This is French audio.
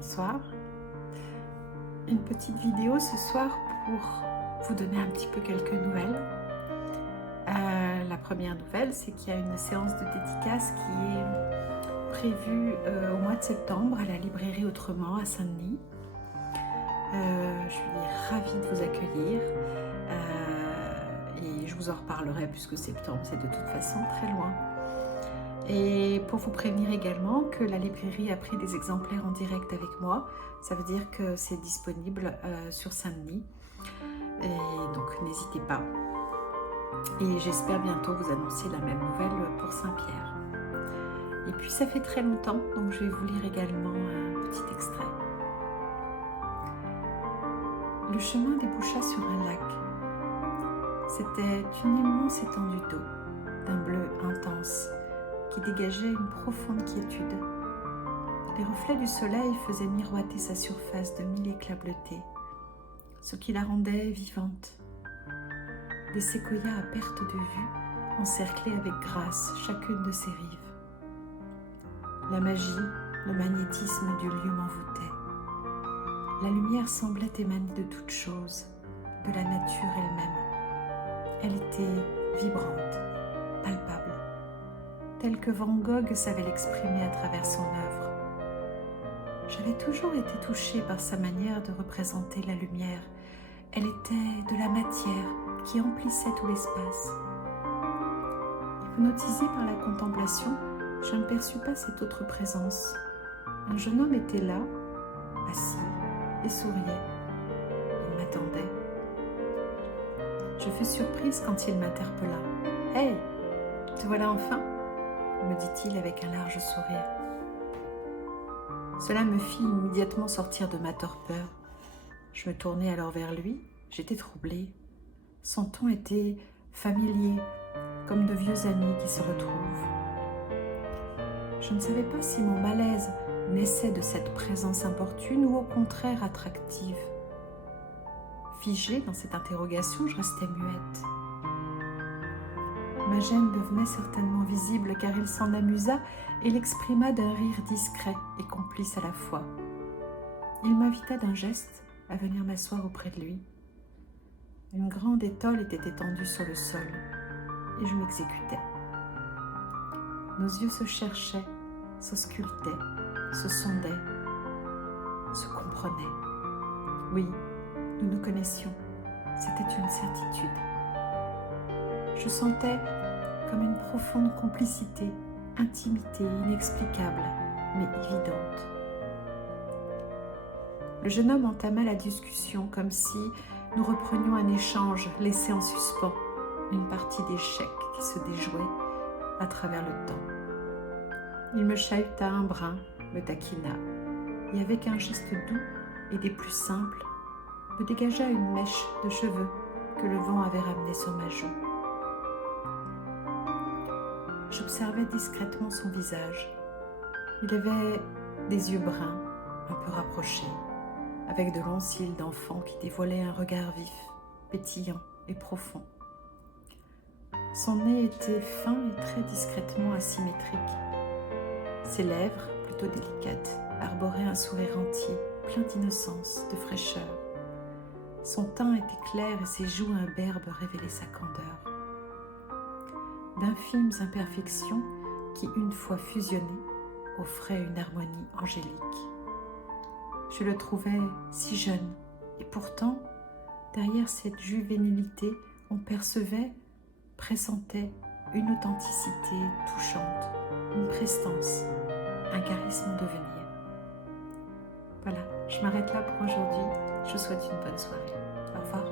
Bonsoir. Une petite vidéo ce soir pour vous donner un petit peu quelques nouvelles. La première nouvelle, c'est qu'il y a une séance de dédicace qui est prévue au mois de septembre à la librairie Autrement à Saint-Denis. Je suis ravie de vous accueillir et je vous en reparlerai puisque septembre c'est de toute façon très loin. Et pour vous prévenir également que la librairie a pris des exemplaires en direct avec moi, ça veut dire que c'est disponible sur Saint-Denis. Et donc n'hésitez pas. Et j'espère bientôt vous annoncer la même nouvelle pour Saint-Pierre. Et puis ça fait très longtemps, donc je vais vous lire également un petit extrait. Le chemin déboucha sur un lac. C'était une immense étendue d'eau, d'un bleu intense, qui dégageait une profonde quiétude. Les reflets du soleil faisaient miroiter sa surface de mille éclats bleutés, ce qui la rendait vivante. Des séquoias à perte de vue encerclaient avec grâce chacune de ses rives. La magie, le magnétisme du lieu m'envoûtait. La lumière semblait émaner de toutes choses, de la nature elle-même. Elle était vibrante, palpable, telle que Van Gogh savait l'exprimer à travers son œuvre. J'avais toujours été touchée par sa manière de représenter la lumière. Elle était de la matière qui emplissait tout l'espace. Hypnotisée par la contemplation, je ne perçus pas cette autre présence. Un jeune homme était là, assis, et souriait. Il m'attendait. Je fus surprise quand il m'interpella. « Hey, te voilà enfin ?» me dit-il avec un large sourire. Cela me fit immédiatement sortir de ma torpeur. Je me tournai alors vers lui. J'étais troublée. Son ton était familier, comme de vieux amis qui se retrouvent. Je ne savais pas si mon malaise naissait de cette présence importune ou au contraire attractive. Figée dans cette interrogation, je restais muette. Ma gêne devenait certainement visible car il s'en amusa et l'exprima d'un rire discret et complice à la fois. Il m'invita d'un geste à venir m'asseoir auprès de lui. Une grande étole était étendue sur le sol et je m'exécutais. Nos yeux se cherchaient, s'auscultaient, se sondaient, se comprenaient. Oui, nous nous connaissions, c'était une certitude. Je sentais comme une profonde complicité, intimité inexplicable, mais évidente. Le jeune homme entama la discussion comme si nous reprenions un échange laissé en suspens, une partie d'échecs qui se déjouait à travers le temps. Il me chahuta un brin, me taquina, et avec un geste doux et des plus simples, me dégagea une mèche de cheveux que le vent avait ramenée sur ma joue. J'observais discrètement son visage. Il avait des yeux bruns, un peu rapprochés, avec de longs cils d'enfant qui dévoilaient un regard vif, pétillant et profond. Son nez était fin et très discrètement asymétrique. Ses lèvres, plutôt délicates, arboraient un sourire entier, plein d'innocence, de fraîcheur. Son teint était clair et ses joues imberbes révélaient sa candeur. D'infimes imperfections qui, une fois fusionnées, offraient une harmonie angélique. Je le trouvais si jeune, et pourtant, derrière cette juvénilité, on percevait, pressentait une authenticité touchante, une prestance, un charisme de venir. Voilà, je m'arrête là pour aujourd'hui. Je vous souhaite une bonne soirée. Au revoir.